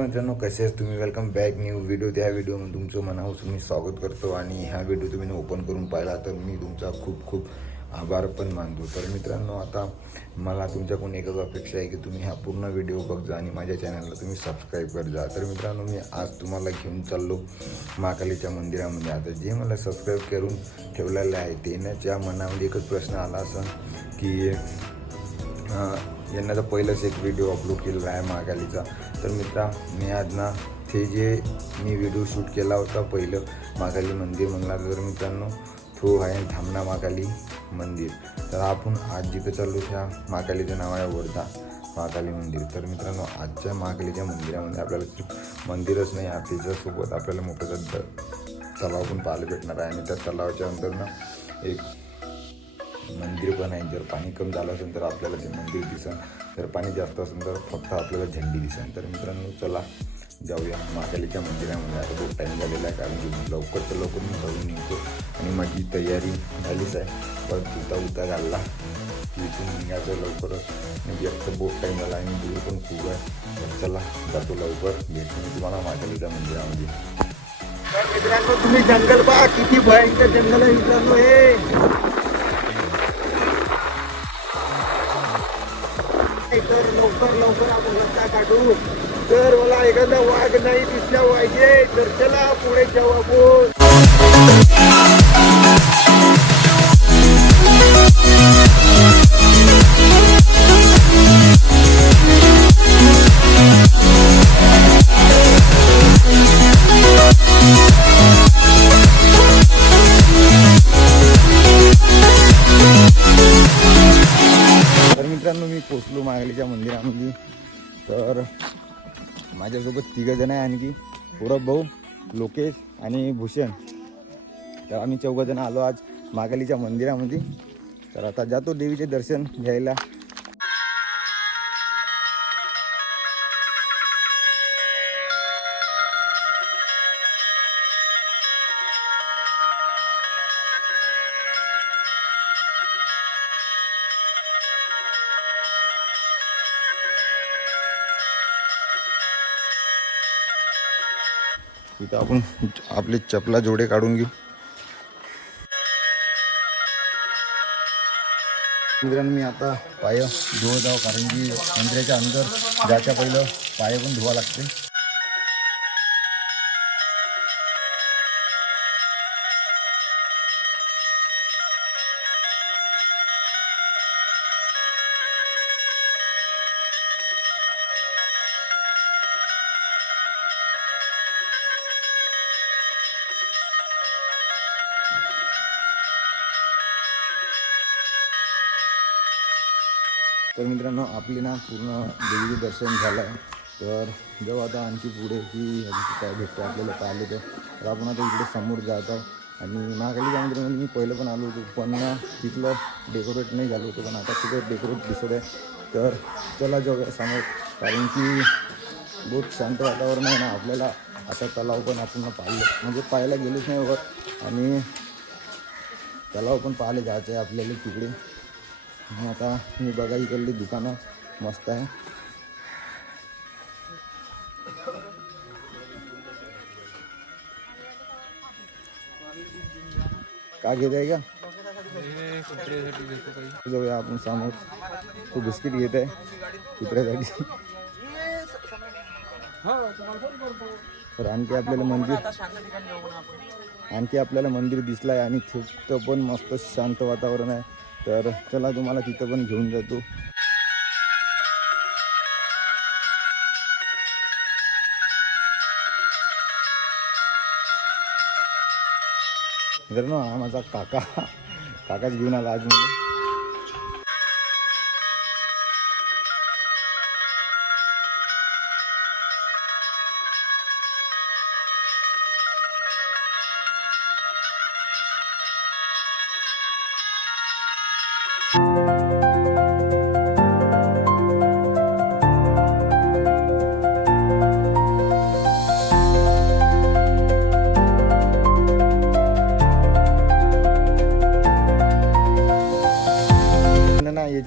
मित्रांनो, कसे आहेत तुम्ही? Welcome back new video. त्या व्हिडिओमध्ये तुमचं मनापासून मी स्वागत करतो आणि हा व्हिडिओ तुम्ही ओपन करून पाहिला तर मी तुमचा खूप खूप आभार पण मानतो. तर मित्रांनो, आता मला तुमच्याकडून एकच अपेक्षा आहे की तुम्ही हा पूर्ण व्हिडिओ बघजा आणि माझ्या चॅनलला तुम्ही सबस्क्राईब कर जा. तर मित्रांनो, मी आज तुम्हाला घेऊन चाललो महाकालीच्या मंदिरामध्ये. आता जे मला सबस्क्राईब करून ठेवलेलं आहे त्यांच्या मनामध्ये एकच प्रश्न आला असं की यांना तर पहिलंच एक व्हिडिओ अपलोड केलेला आहे महाकालीचा. तर मित्रा, मी आज ना ते जे मी व्हिडिओ शूट केला होता पहिलं महाकाली मंदिर म्हणला, तर मित्रांनो तो आहे धामणा महाकाली मंदिर. तर आपण आज जिथं चाललो त्या महाकालीचं नाव आहे वर्धा महाकाली मंदिर. तर मित्रांनो, आजच्या महाकालीच्या मंदिरामध्ये आपल्याला मंदिरच नाही, त्याच्यासोबत आपल्याला मोठं तलाव पण पाहायला भेटणार आहे. आणि त्या तलावाच्या अंदर ना एक मंदिर पण आहे. जर पाणी कमी झालं असेल तर आपल्याला ते मंदिर दिसेल, जर पाणी जास्त असेल तर फक्त आपल्याला झेंडी दिसेल. तर मित्रांनो, चला जाऊया महाकालीच्या मंदिरामध्ये. आता खूप टाईम झालेला आहे, कारण की लवकर मी जाऊन निघतो आणि माझी तयारी झालीच आहे. पण उता घालला की इथून निघायचं लवकरच, म्हणजे आता बहुत टाईम झाला आणि दूर पण खूप आहे. तर चला जातो लवकर, भेटतो मी तुम्हाला महाकालीच्या मंदिरामध्ये. तर मित्रांनो, तुम्ही जंगल पहा, किती भयंकर जंगल आहे मित्रांनो हे. तर लवकर आपण रस्ता काढू. तर मला एखादा वाघ नाही दिसला पाहिजे. तर चला पुढे जाऊ आपण. मित्रांनो, मी पोचलो महाकालीच्या मंदिरामध्ये. तर माझ्यासोबत 3 जण आहे, आणखी सौरभ भाऊ, लोकेश आणि भूषण. तर आम्ही 4 जण आलो आज महाकालीच्या मंदिरामध्ये. तर आता जातो देवीचे दर्शन घ्यायला. इथं आपण आपले चपला जोडे काढून घेऊ. मित्रांनो, मी आता पाय धुवत जाऊ, कारण की मंदिराच्या अंदर जायच्या पहिलं पाय पण धुवा लागते. तर मित्रांनो, आपली ना पूर्ण देवीचे दर्शन झालं आहे. तर जेव्हा आता आणखी पुढे की काय भेटतं आपल्याला पाहिलं तर आपण आता इकडे समोर जात आहोत. आणि महाकालीच्या मंदिरामध्ये मी पहिलं पण आलो होतो, पण तिथलं डेकोरेट नाही झालं होतं, पण आता तिथं डेकोरेट दिसत आहे. तर चला जाऊया समोर, कारण की बहुत शांत वातावरण आहे ना. आपल्याला आता तलाव पण आपण पाहिलं, म्हणजे पाहायला गेलोच नाही वर, आणि तलाव पण पाहायला जायचं आहे आपल्याला तिकडे. आणि आता मी बघा, इकडली दुकानं मस्त आहे. का घेत आहे का? जाऊया आपण समोर. तो बिस्किट घेत आहे कुत्र्यासाठी. तर आणखी आपल्याला मंदिर दिसलं आहे, आणि तिथं पण मस्त शांत वातावरण आहे. तर चला तुम्हाला तिथं पण घेऊन जातो. मित्रांनो, हा माझा काकाच घेऊन आला आज मला.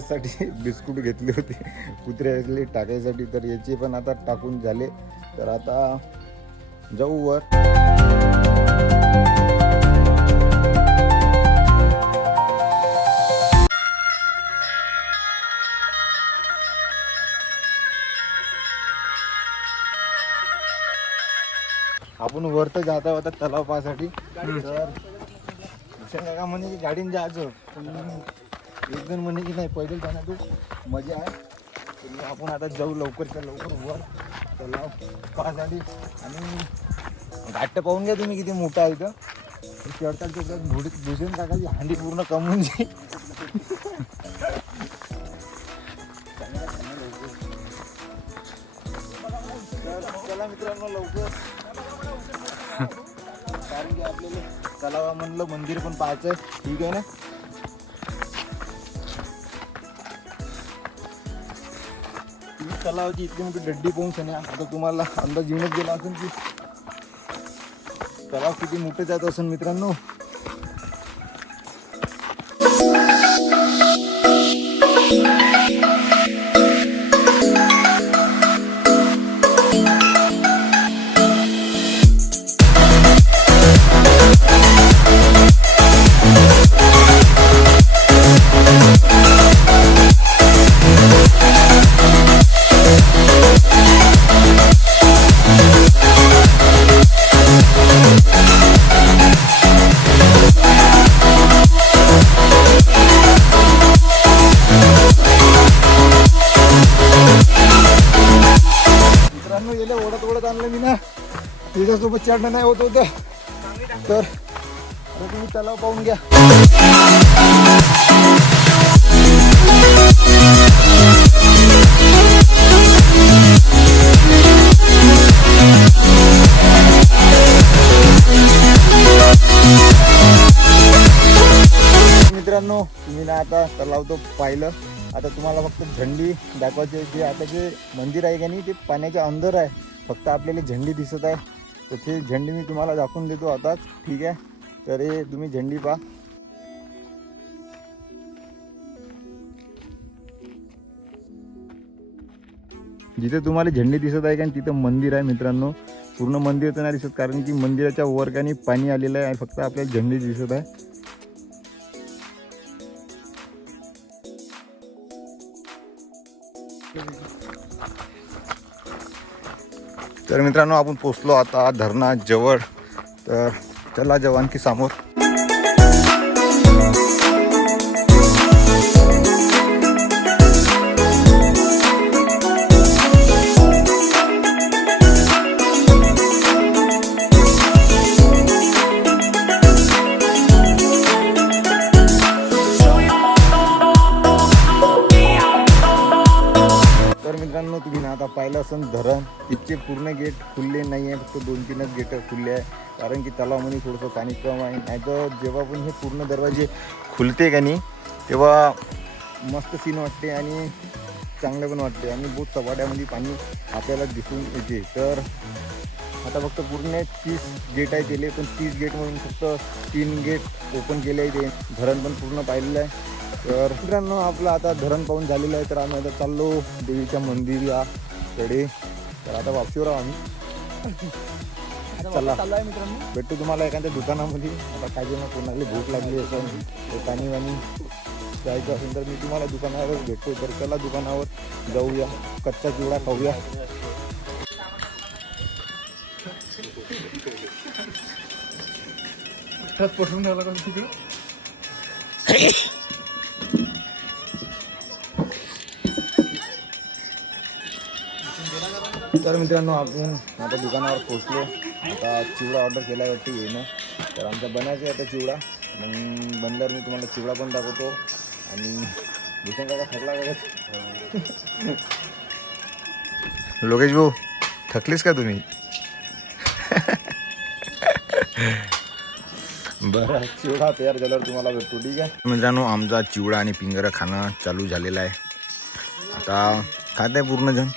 याच्यासाठी बिस्कुट घेतले होते कुत्र्याले टाकायसाठी, तर याचे पण आता टाकून झाले. तर आता जाऊ वर. आपण वर तर जात आहोत आता तलाव पाहासाठी. तर भूषण काका म्हणे की गाडीने जायचं, पण एक जण म्हणे की नाही पैदल जाणार तू मजा आहे. तर आपण आता जाऊ लवकरच्या लवकर वर तलाव पाहासाठी. आणि घाट पाहून घ्या तुम्ही किती मोठा आहे इथं. चढतात चढतात भूषण काकाची हांडी पूर्ण कमवून जाईल. चला मित्रांनो लवकर, कारण की आपल्याला तलावामधलं मंदिर पण पाहायचंय. ठीक आहे ना. तलावाची इतकी मोठी डड्डी पाहून सण्या आता तुम्हाला अंदाज येऊनच गेला असेल की तलाव किती मोठे जात असेल मित्रांनो. ओढत आणलं मी ना, त्याच्यासोबत चढणं नाही होत होतं. तर तुम्ही तलाव पाहून घ्या. मित्रांनो तुम्ही ना आता तलाव तो पाहिलं. आता तुम्हाला फक्त झंडी दाखवायची. जे आता जे मंदिर आहे का नाही ते पाण्याच्या अंदर आहे, फक्त आपल्याला झंडी दिसत आहे. तर ते झंडी मी तुम्हाला दाखवून देतो आताच. ठीक आहे. तर हे तुम्ही झंडी पहा. जिथे तुम्हाला झंडी दिसत आहे का तिथं मंदिर आहे मित्रांनो. पूर्ण मंदिर तर नाही दिसत, कारण की मंदिराच्या वर का नाही पाणी आलेलं आहे. फक्त आपल्याला झंडी दिसत आहे. तर मित्रांनो आपण पोचलो आता धरणा जवळ. तर चला जाऊ आणखी समोर. मित्रांनो तुम्ही ना आता पाहिलं असेल धरण, तिथचे पूर्ण गेट खुलले नाही आहे, फक्त 2-3च गेट खुलले आहे. कारण की तलावामध्ये थोडंसं पाणी कम आहे. नाही तर जेव्हा पण हे पूर्ण दरवाजे खुलते का नाही तेव्हा मस्त सीन वाटते आणि चांगलं पण वाटते. आणि बहुत सपाट्यामध्ये पाणी आपल्याला दिसून येते. तर आता फक्त पूर्ण 30 गेट आहे केले, पण 30 गेटमधून फक्त 3 गेट ओपन केले आहे. ते धरण पण पूर्ण पाहिलेलं आहे. तर मित्रांनो आपलं आता धरण पाहून झालेलं आहे. तर आम्ही आता चाललो देवीच्या मंदिराकडे. तर आता वापसीवर आहो आम्ही. चला भेटतो तुम्हाला एखाद्या दुकानामध्ये. आता काही ना कोणाला भूक लागली असेल, पाणी वाणी जायचं असेल तर मी तुम्हाला दुकानावर भेटतो. तर चला दुकानावर जाऊया, कच्चा चिवडा खाऊया. पडून राहिला का तिकडं. तर मित्रांनो आपण आता दुकानावर पोचलो. आता चिवडा ऑर्डर केला वाटते येणं. तर आमचा बनायचं आहे आता चिवडा. मग बनल्यावर मी तुम्हाला चिवडा पण दाखवतो. आणि भूषण काका थकला का? लोकेश भाऊ थकलीस का तुम्ही? बरं चिवडा तयार झाल्यावर तुम्हाला भेटतो. ठीक आहे मित्रांनो आमचा चिवडा आणि पिंगरा खाणं चालू झालेला आहे. आता खात आहे पूर्ण जण.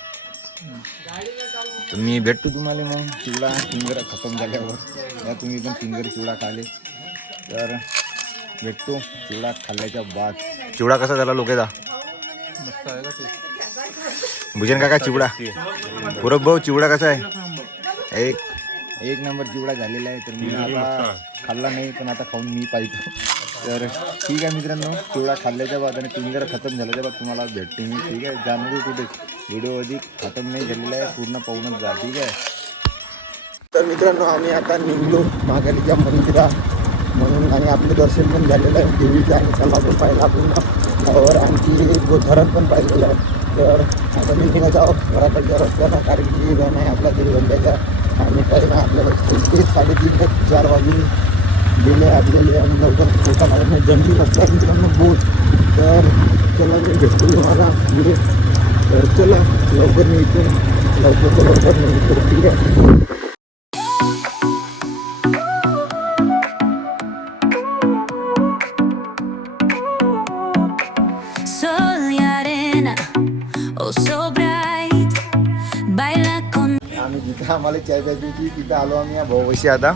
तर मी भेटतो तुम्हाला मग चिवडा पिंगरा खतम झाल्यावर. या तुम्ही पण पिंगर चिवडा खाले तर भेटतो चिवडा खाल्ल्याच्या बाद. चिवडा कसा झाला लोकेदा? भूषण काका चिवडा पूरब भाऊ चिवडा कसा आहे? एक नंबर चिवडा झालेला आहे. तर मी आता खाल्ला नाही पण आता खाऊन मी पाहिजे. तर ठीक आहे मित्रांनो, चिवडा खाल्ल्याच्या बाद आणि पिंजर खतम झाल्याच्या बाद तुम्हाला भेटते मी. ठीक आहे, जाणू कुठे व्हिडिओ अधिक खतम नाही झालेला आहे, पूर्ण पाहूनच जा. ठीक आहे. तर मित्रांनो आम्ही आता निघलो महाकालीच्या मंदिरात म्हणून आणि आपलं दर्शन पण झालेलं आहे देवीचं आणि तलाव पाहिला पूर्ण और आणखी धरण पण पाहिलेलं आहे. तर आता मी निघत आहोत घराकडच्या रस्त्याला, कारण की जाणं आहे आपला तिरुवंड्याचा आणि टाईम आहे आपल्याला 3:30 ते 4 वाजून गेले आपल्याला आणि लवकर पोटा मारणे जंगली रस्ता मित्रांनो बोट. तर चला मी भेटतो तुम्हाला पुढे. तर चला लवकर मी इथून लवकर निघतो. ठीक आहे. आम्ही जिथं आम्हाला चाय प्यायची होती तिथं आलो आम्ही या भाऊपाशी. आता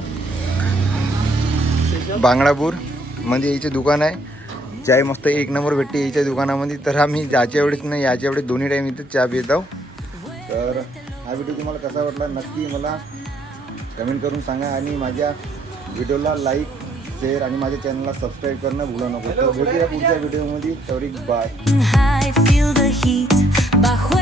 बांगडापूर मध्ये याचे दुकान आहे, चाय मस्त एक नंबर भेटते याच्या दुकानामध्ये. तर आम्ही जायच्या वेळेस नाही याच्या वेळेस दोन्ही टाईम इथं चहा पित आहो. तर हा व्हिडिओ तुम्हाला कसा वाटला नक्की मला कमेंट करून सांगा आणि माझ्या व्हिडिओला लाईक शेअर आणि माझ्या चॅनलला सबस्क्राईब करणं भुला नको. तर भेटूया पुढच्या व्हिडिओमध्ये. तरी बाय.